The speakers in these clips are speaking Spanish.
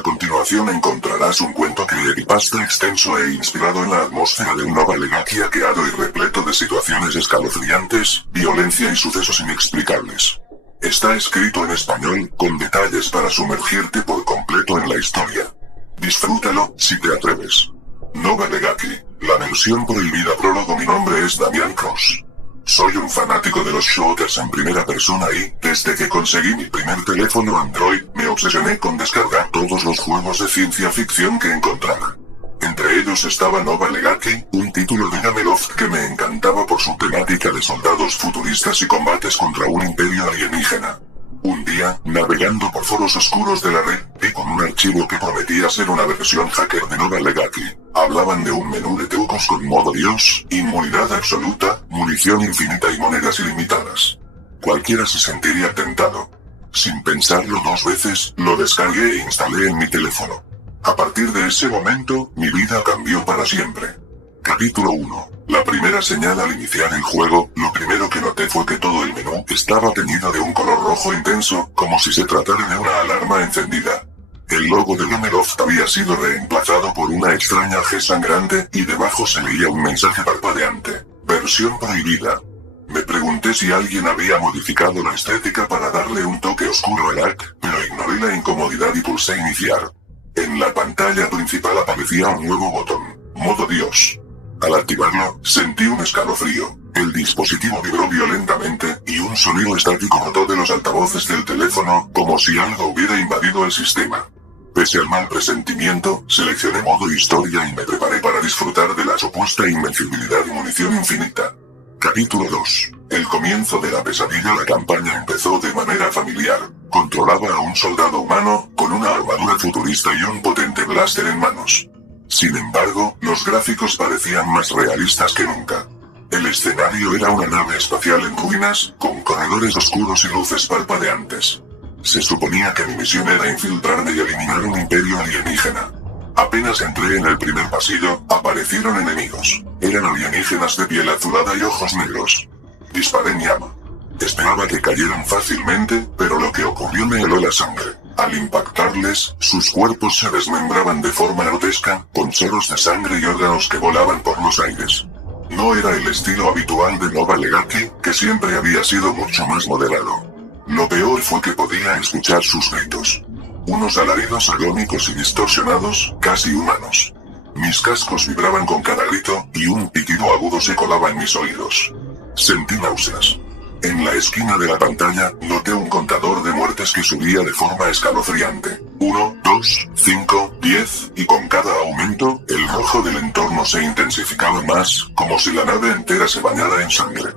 A continuación encontrarás un cuento creepypasta extenso e inspirado en la atmósfera de un Nova Legacy hackeado y repleto de situaciones escalofriantes, violencia y sucesos inexplicables. Está escrito en español, con detalles para sumergirte por completo en la historia. Disfrútalo, si te atreves. Nova Legacy, la versión prohibida prólogo. Mi nombre es Damián Cross. Soy un fanático de los shooters en primera persona y, desde que conseguí mi primer teléfono Android, me obsesioné con descargar todos los juegos de ciencia ficción que encontrara. Entre ellos estaba Nova Legacy, un título de Gameloft que me encantaba por su temática de soldados futuristas y combates contra un imperio alienígena. Un día, navegando por foros oscuros de la red, di con un archivo que prometía ser una versión hacker de Nova Legacy. Hablaban de un menú de trucos con modo Dios, inmunidad absoluta, munición infinita y monedas ilimitadas. Cualquiera se sentiría tentado. Sin pensarlo dos veces, lo descargué e instalé en mi teléfono. A partir de ese momento, mi vida cambió para siempre. Capítulo 1. La primera señal al iniciar el juego, lo primero que noté fue que todo el menú estaba teñido de un color rojo intenso, como si se tratara de una alarma encendida. El logo de Gameloft había sido reemplazado por una extraña G sangrante, y debajo se leía un mensaje parpadeante. Versión prohibida. Me pregunté si alguien había modificado la estética para darle un toque oscuro al art, pero ignoré la incomodidad y pulsé iniciar. En la pantalla principal aparecía un nuevo botón, modo Dios. Al activarlo, sentí un escalofrío. El dispositivo vibró violentamente, y un sonido estático brotó de los altavoces del teléfono, como si algo hubiera invadido el sistema. Pese al mal presentimiento, seleccioné modo historia y me preparé para disfrutar de la supuesta invencibilidad y munición infinita. Capítulo 2. El comienzo de la pesadilla. La campaña empezó de manera familiar. Controlaba a un soldado humano, con una armadura futurista y un potente blaster en manos. Sin embargo, los gráficos parecían más realistas que nunca. El escenario era una nave espacial en ruinas, con corredores oscuros y luces parpadeantes. Se suponía que mi misión era infiltrarme y eliminar un imperio alienígena. Apenas entré en el primer pasillo, aparecieron enemigos. Eran alienígenas de piel azulada y ojos negros. Disparé mi arma. Esperaba que cayeran fácilmente, pero lo que ocurrió me heló la sangre. Al impactarles, sus cuerpos se desmembraban de forma grotesca, con soros de sangre y órganos que volaban por los aires. No era el estilo habitual de Nova Legacy, que siempre había sido mucho más moderado. Lo peor fue que podía escuchar sus gritos. Unos alaridos agónicos y distorsionados, casi humanos. Mis cascos vibraban con cada grito, y un pitido agudo se colaba en mis oídos. Sentí náuseas. En la esquina de la pantalla, noté un contador de muertes que subía de forma escalofriante. 1, 2, 5, 10, y con cada aumento, el rojo del entorno se intensificaba más, como si la nave entera se bañara en sangre.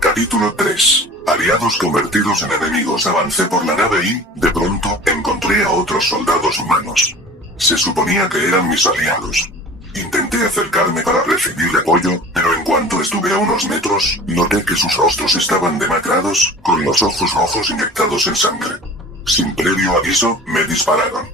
Capítulo 3. Aliados convertidos en enemigos. Avancé por la nave y, de pronto, encontré a otros soldados humanos. Se suponía que eran mis aliados. Intenté acercarme para recibir apoyo, pero en cuanto estuve a unos metros, noté que sus rostros estaban demacrados, con los ojos rojos inyectados en sangre. Sin previo aviso, me dispararon.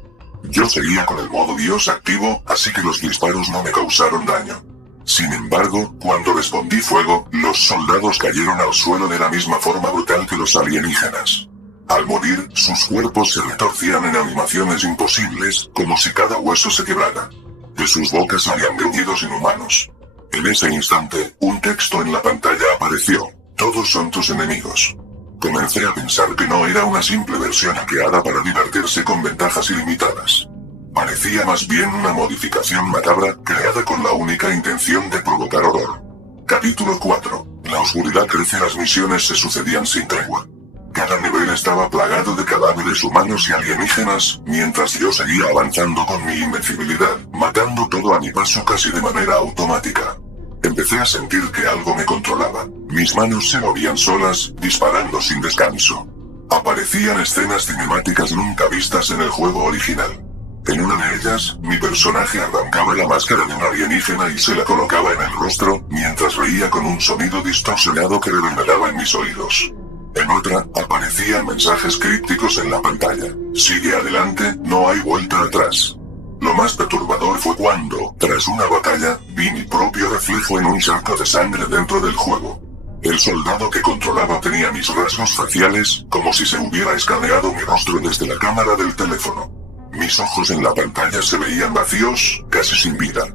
Yo seguía con el modo Dios activo, así que los disparos no me causaron daño. Sin embargo, cuando respondí fuego, los soldados cayeron al suelo de la misma forma brutal que los alienígenas. Al morir, sus cuerpos se retorcían en animaciones imposibles, como si cada hueso se quebrara. De sus bocas salían gruñidos inhumanos. En ese instante, un texto en la pantalla apareció. Todos son tus enemigos. Comencé a pensar que no era una simple versión hackeada para divertirse con ventajas ilimitadas. Parecía más bien una modificación macabra, creada con la única intención de provocar horror. Capítulo 4. La oscuridad crece. Las misiones se sucedían sin tregua. Cada nivel estaba plagado de cadáveres humanos y alienígenas, mientras yo seguía avanzando con mi invencibilidad, matando todo a mi paso casi de manera automática. Empecé a sentir que algo me controlaba. Mis manos se movían solas, disparando sin descanso. Aparecían escenas cinemáticas nunca vistas en el juego original. En una de ellas, mi personaje arrancaba la máscara de un alienígena y se la colocaba en el rostro, mientras reía con un sonido distorsionado que reverberaba en mis oídos. En otra, aparecían mensajes crípticos en la pantalla. Sigue adelante, no hay vuelta atrás. Lo más perturbador fue cuando, tras una batalla, vi mi propio reflejo en un charco de sangre dentro del juego. El soldado que controlaba tenía mis rasgos faciales, como si se hubiera escaneado mi rostro desde la cámara del teléfono. Mis ojos en la pantalla se veían vacíos, casi sin vida.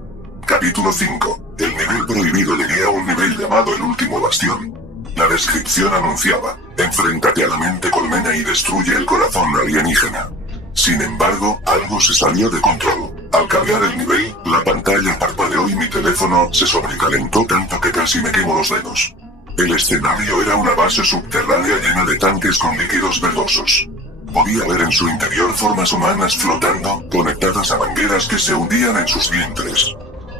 Capítulo 5. El nivel prohibido. Llegué a un nivel llamado el último bastión. La descripción anunciaba: enfréntate a la mente colmena y destruye el corazón alienígena. Sin embargo, algo se salió de control. Al cargar el nivel, la pantalla parpadeó y mi teléfono se sobrecalentó tanto que casi me quemó los dedos. El escenario era una base subterránea llena de tanques con líquidos verdosos. Podía ver en su interior formas humanas flotando, conectadas a mangueras que se hundían en sus vientres.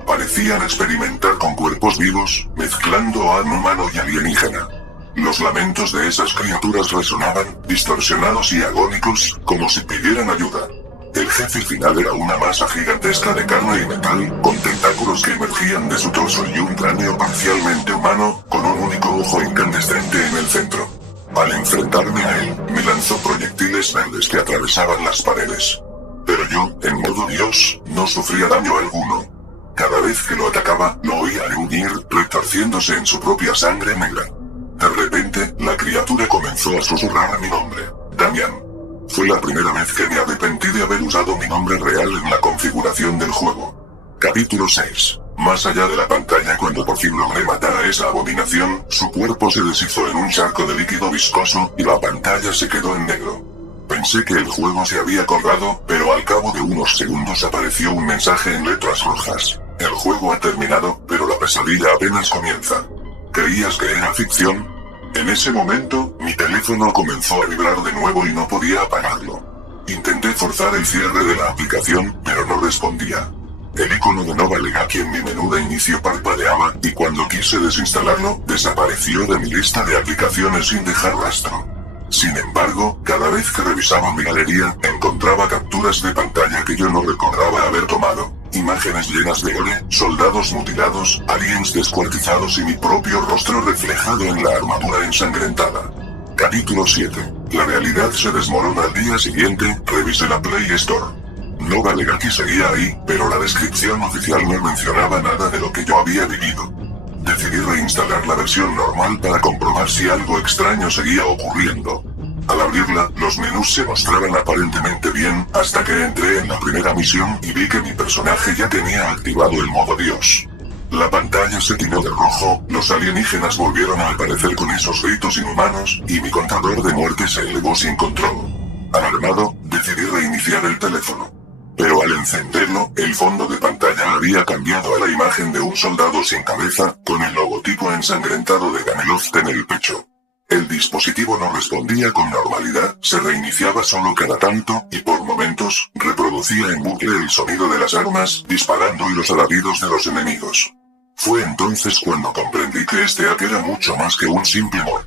Parecían experimentar con cuerpos vivos, mezclando a humano y alienígena. Los lamentos de esas criaturas resonaban, distorsionados y agónicos, como si pidieran ayuda. El jefe final era una masa gigantesca de carne y metal, con tentáculos que emergían de su torso y un cráneo parcialmente humano, con un único ojo incandescente en el centro. Al enfrentarme a él, me lanzó proyectiles verdes que atravesaban las paredes. Pero yo, en modo Dios, no sufría daño alguno. Cada vez que lo atacaba, lo oía gruñir, retorciéndose en su propia sangre negra. De repente, la criatura comenzó a susurrar mi nombre: Damián. Fue la primera vez que me arrepentí de haber usado mi nombre real en la configuración del juego. Capítulo 6. Más allá de la pantalla, cuando por fin logré matar a esa abominación, su cuerpo se deshizo en un charco de líquido viscoso, y la pantalla se quedó en negro. Pensé que el juego se había colgado, pero al cabo de unos segundos apareció un mensaje en letras rojas: el juego ha terminado, pero la pesadilla apenas comienza. ¿Creías que era ficción? En ese momento, mi teléfono comenzó a vibrar de nuevo y no podía apagarlo. Intenté forzar el cierre de la aplicación, pero no respondía. El icono de Nova Legacy en mi menú de inicio parpadeaba, y cuando quise desinstalarlo, desapareció de mi lista de aplicaciones sin dejar rastro. Sin embargo, cada vez que revisaba mi galería, encontraba capturas de pantalla que yo no recordaba haber tomado. Imágenes llenas de gore, soldados mutilados, aliens descuartizados y mi propio rostro reflejado en la armadura ensangrentada. Capítulo 7. La realidad se desmorona al día siguiente. Revisé la Play Store. Nova Legacy seguía ahí, pero la descripción oficial no mencionaba nada de lo que yo había vivido. Decidí reinstalar la versión normal para comprobar si algo extraño seguía ocurriendo. Al abrirla, los menús se mostraban aparentemente bien, hasta que entré en la primera misión y vi que mi personaje ya tenía activado el modo Dios. La pantalla se tiñó de rojo, los alienígenas volvieron a aparecer con esos gritos inhumanos, y mi contador de muerte se elevó sin control. Alarmado, decidí reiniciar el teléfono. Pero al encenderlo, el fondo de pantalla había cambiado a la imagen de un soldado sin cabeza, con el logotipo ensangrentado de Gameloft en el pecho. El dispositivo no respondía con normalidad, se reiniciaba solo cada tanto, y por momentos, reproducía en bucle el sonido de las armas, disparando y los alaridos de los enemigos. Fue entonces cuando comprendí que este hack era mucho más que un simple mod.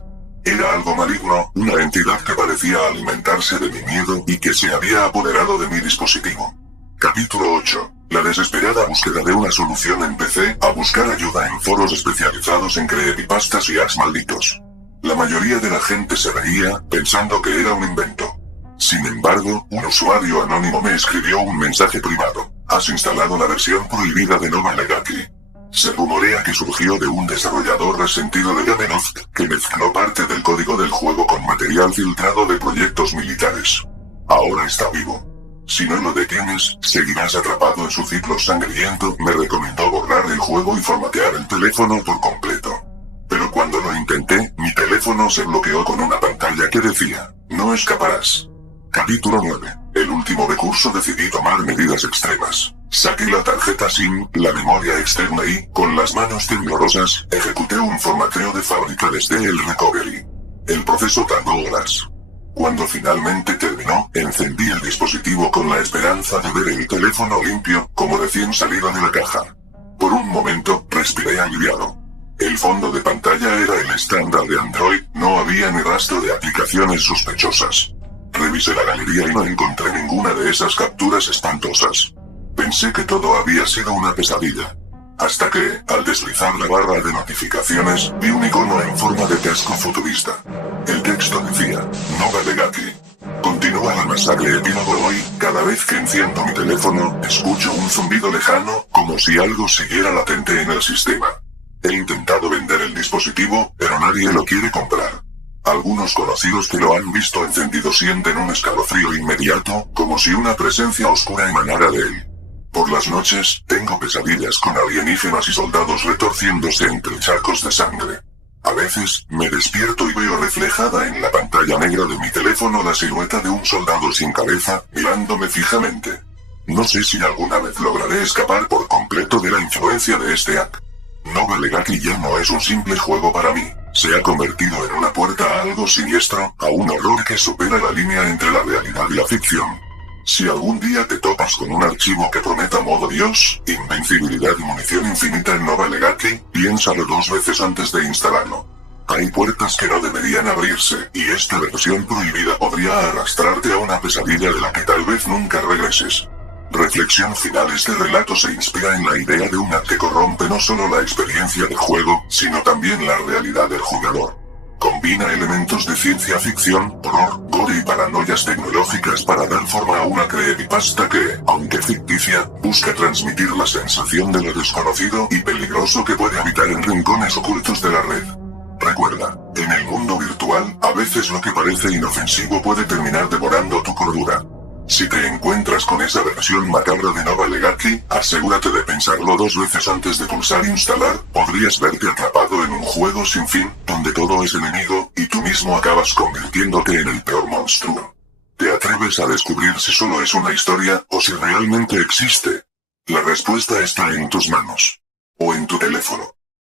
Era algo maligno, una entidad que parecía alimentarse de mi miedo y que se había apoderado de mi dispositivo. Capítulo 8. La desesperada búsqueda de una solución. Empecé a buscar ayuda en foros especializados en creepypastas y hacks malditos. La mayoría de la gente se reía, pensando que era un invento. Sin embargo, un usuario anónimo me escribió un mensaje privado: has instalado la versión prohibida de Nova Legacy. Se rumorea que surgió de un desarrollador resentido de Gameloft, que mezcló parte del código del juego con material filtrado de proyectos militares. Ahora está vivo. Si no lo detienes, seguirás atrapado en su ciclo sangriento. Me recomendó borrar el juego y formatear el teléfono por completo. Pero cuando lo intenté, mi teléfono se bloqueó con una pantalla que decía: no escaparás. Capítulo 9. El último recurso. Decidí tomar medidas extremas. Saqué la tarjeta SIM, la memoria externa y, con las manos temblorosas, ejecuté un formateo de fábrica desde el recovery. El proceso tardó horas. Cuando finalmente terminó, encendí el dispositivo con la esperanza de ver el teléfono limpio, como recién salido de la caja. Por un momento, respiré aliviado. El fondo de pantalla era el estándar de Android, no había ni rastro de aplicaciones sospechosas. Revisé la galería y no encontré ninguna de esas capturas espantosas. Pensé que todo había sido una pesadilla. Hasta que, al deslizar la barra de notificaciones, vi un icono en forma de casco futurista. El texto decía: Nova Legacy. Continúa la masacre. Epílogo. Hoy, cada vez que enciendo mi teléfono, escucho un zumbido lejano, como si algo siguiera latente en el sistema. He intentado vender el dispositivo, pero nadie lo quiere comprar. Algunos conocidos que lo han visto encendido sienten un escalofrío inmediato, como si una presencia oscura emanara de él. Por las noches, tengo pesadillas con alienígenas y soldados retorciéndose entre charcos de sangre. A veces, me despierto y veo reflejada en la pantalla negra de mi teléfono la silueta de un soldado sin cabeza, mirándome fijamente. No sé si alguna vez lograré escapar por completo de la influencia de este hack. Nova Legacy ya no es un simple juego para mí, se ha convertido en una puerta a algo siniestro, a un horror que supera la línea entre la realidad y la ficción. Si algún día te topas con un archivo que prometa modo Dios, invencibilidad y munición infinita en Nova Legacy, piénsalo 2 veces antes de instalarlo. Hay puertas que no deberían abrirse, y esta versión prohibida podría arrastrarte a una pesadilla de la que tal vez nunca regreses. Reflexión final: este relato se inspira en la idea de un hack que corrompe no solo la experiencia del juego, sino también la realidad del jugador. Combina elementos de ciencia ficción, horror, gore y paranoias tecnológicas para dar forma a una creepypasta que, aunque ficticia, busca transmitir la sensación de lo desconocido y peligroso que puede habitar en rincones ocultos de la red. Recuerda, en el mundo virtual, a veces lo que parece inofensivo puede terminar devorando tu cordura. Si te encuentras con esa versión macabra de Nova Legacy, asegúrate de pensarlo 2 veces antes de pulsar instalar. Podrías verte atrapado en un juego sin fin, donde todo es enemigo, y tú mismo acabas convirtiéndote en el peor monstruo. ¿Te atreves a descubrir si solo es una historia, o si realmente existe? La respuesta está en tus manos. O en tu teléfono.